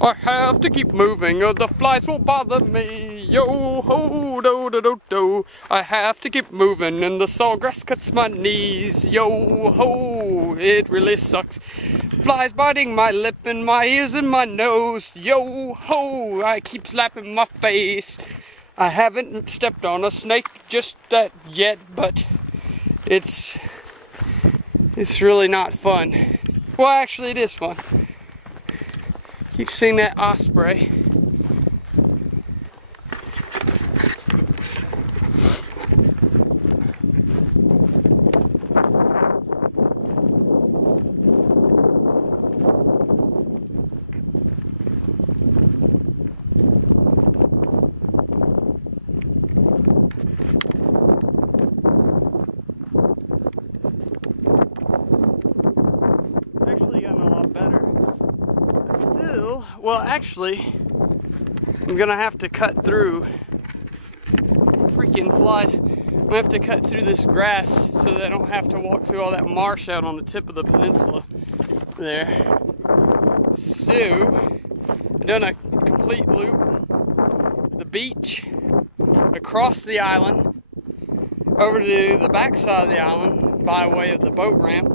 I have to keep moving or the flies will bother me. Yo ho do do do do. I have to keep moving and the sawgrass cuts my knees. Yo ho, it really sucks. Flies biting my lip and my ears and my nose. Yo ho, I keep slapping my face. I haven't stepped on a snake just yet, but it's really not fun. Well, actually, it is fun. Keep seeing that osprey. Actually gotten a lot better. Still, well, actually, I'm gonna have to cut through freaking flies. I'm gonna have to cut through this grass so that I don't have to walk through all that marsh out on the tip of the peninsula there. So, I've done a complete loop, the beach, across the island, over to the back side of the island by way of the boat ramp.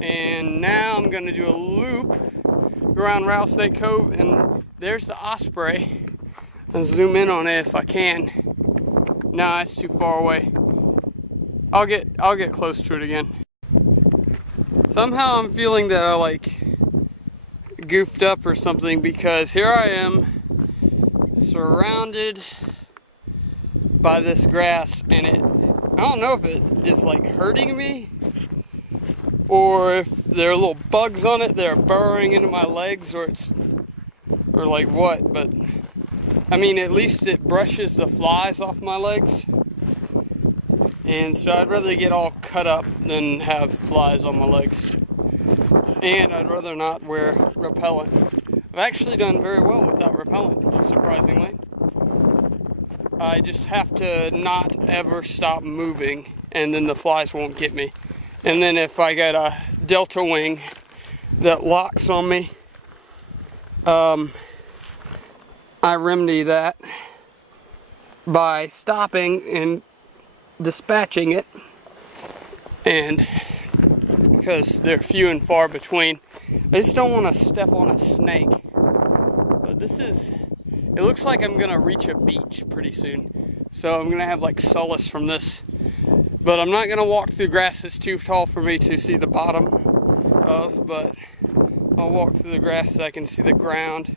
And now I'm gonna do a loop around Rattlesnake Cove, and there's the osprey. I'll zoom in on it if I can. No, it's too far away. I'll get close to it again. Somehow I'm feeling that I like goofed up or something, because here I am surrounded by this grass, and I don't know if it is like hurting me or if there are little bugs on it that are burrowing into my legs, or like what, but I mean, at least it brushes the flies off my legs. And so I'd rather get all cut up than have flies on my legs. And I'd rather not wear repellent. I've actually done very well without repellent, surprisingly. I just have to not ever stop moving, and then the flies won't get me. And then if I get a delta wing that locks on me, I remedy that by stopping and dispatching it, and because they're few and far between. I just don't want to step on a snake. But it looks like I'm gonna reach a beach pretty soon, so I'm gonna have like solace from this. But I'm not gonna walk through grass that's too tall for me to see the bottom of, but I'll walk through the grass so I can see the ground.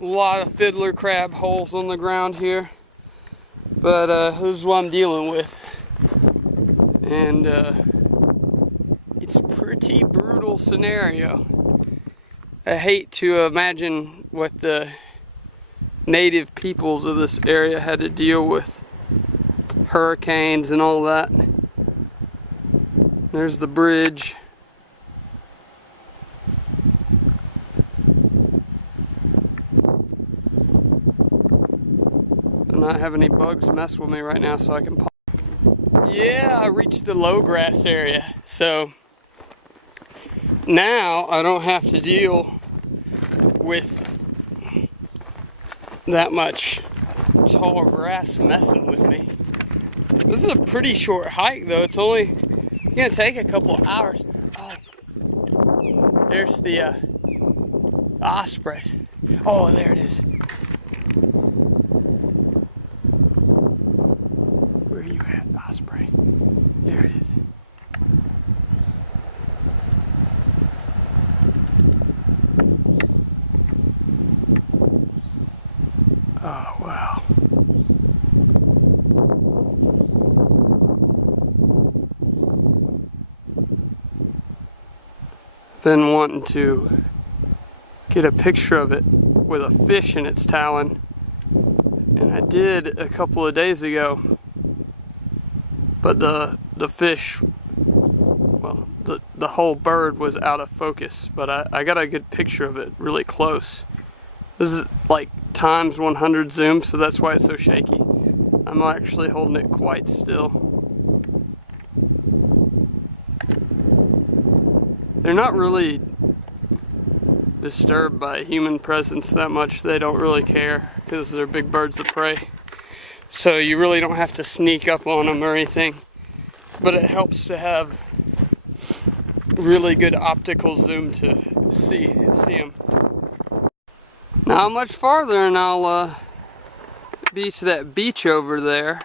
A lot of fiddler crab holes on the ground here, but this is what I'm dealing with. And it's a pretty brutal scenario. I hate to imagine what the native peoples of this area had to deal with. Hurricanes and all that. There's the bridge. I'm not having any bugs mess with me right now, so I can pop. Yeah, I reached the low grass area, so now I don't have to deal with that much tall grass messing with me. This is a pretty short hike, though. It's only gonna take a couple of hours. Oh, there's the ospreys. Oh, there it is. Where are you at, osprey? There it is. Oh, wow. Been wanting to get a picture of it with a fish in its talon, and I did a couple of days ago, but the fish, well, the whole bird was out of focus, but I got a good picture of it really close. This is like times 100 zoom, so that's why it's so shaky. I'm actually holding it quite still. They're not really disturbed by human presence that much. They don't really care because they're big birds of prey. So you really don't have to sneak up on them or anything. But it helps to have really good optical zoom to see them. Not much farther and I'll be to that beach over there.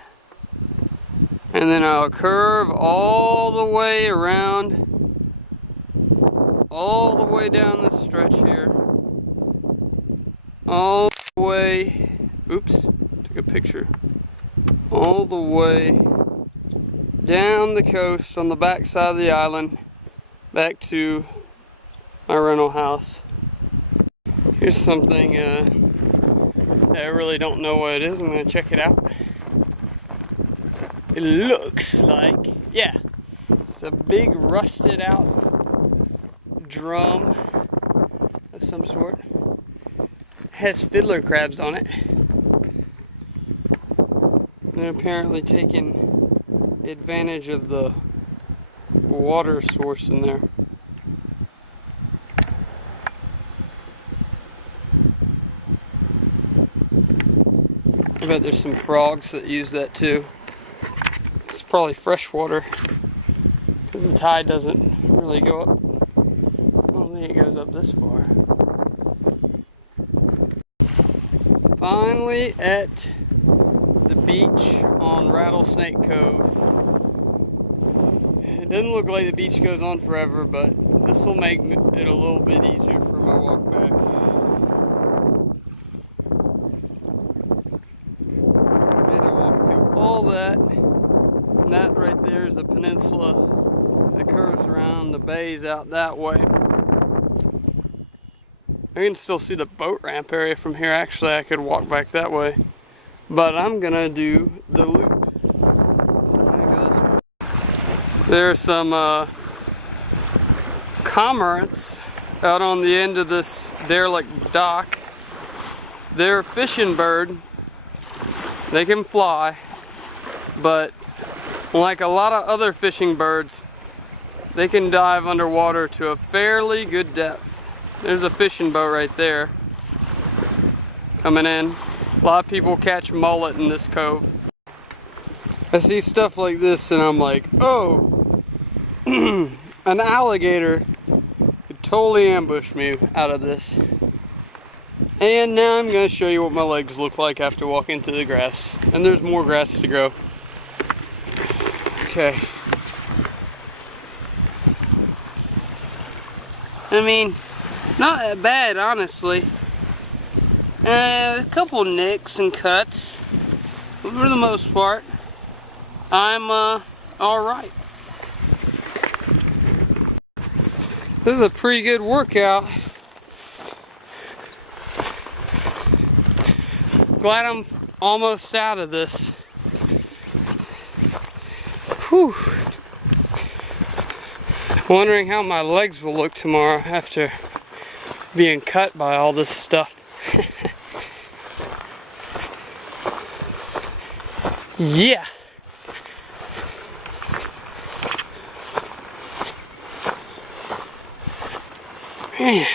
And then I'll curve all the way around, all the way down this stretch here. All the way, oops, took a picture. All the way down the coast on the back side of the island, back to my rental house. Here's something I really don't know what it is. I'm gonna check it out. It looks like, yeah, it's a big rusted out drum of some sort. It has fiddler crabs on it. They're apparently taking advantage of the water source in there. I bet there's some frogs that use that too. It's probably freshwater because the tide doesn't really go up. I don't think it goes up this far. Finally at the beach on Rattlesnake Cove. It doesn't look like the beach goes on forever, but this will make it a little bit easier for my walk back. I had to walk through all that. And that right there is a peninsula that curves around. The bay's out that way. I can still see the boat ramp area from here. Actually, I could walk back that way. But I'm gonna do the loop. So I'm gonna go this way. There's some cormorants out on the end of this derelict dock. They're a fishing bird. They can fly, but like a lot of other fishing birds, they can dive underwater to a fairly good depth. There's a fishing boat right there coming in. A lot of people catch mullet in this cove. I see stuff like this and I'm like, oh, an alligator could totally ambush me out of this. And now I'm going to show you what my legs look like after walking through the grass. And there's more grass to grow. Okay. I mean, not that bad, honestly. A couple nicks and cuts, but for the most part, I'm alright. This is a pretty good workout. Glad I'm almost out of this. Whew. Wondering how my legs will look tomorrow after being cut by all this stuff. Yeah. Man,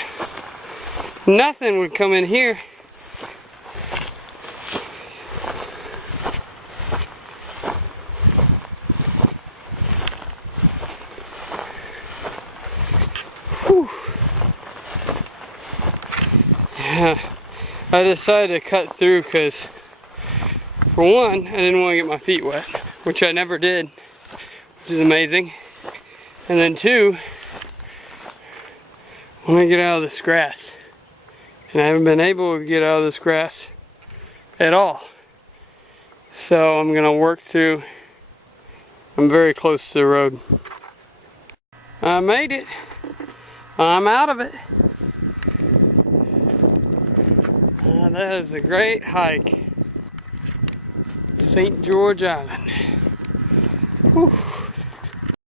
nothing would come in here. Whew. Yeah, I decided to cut through because, for one, I didn't want to get my feet wet, which I never did, which is amazing. And then two, I want to get out of this grass. And I haven't been able to get out of this grass at all. So I'm going to work through. I'm very close to the road. I made it. I'm out of it. That is a great hike. St. George Island. Whew.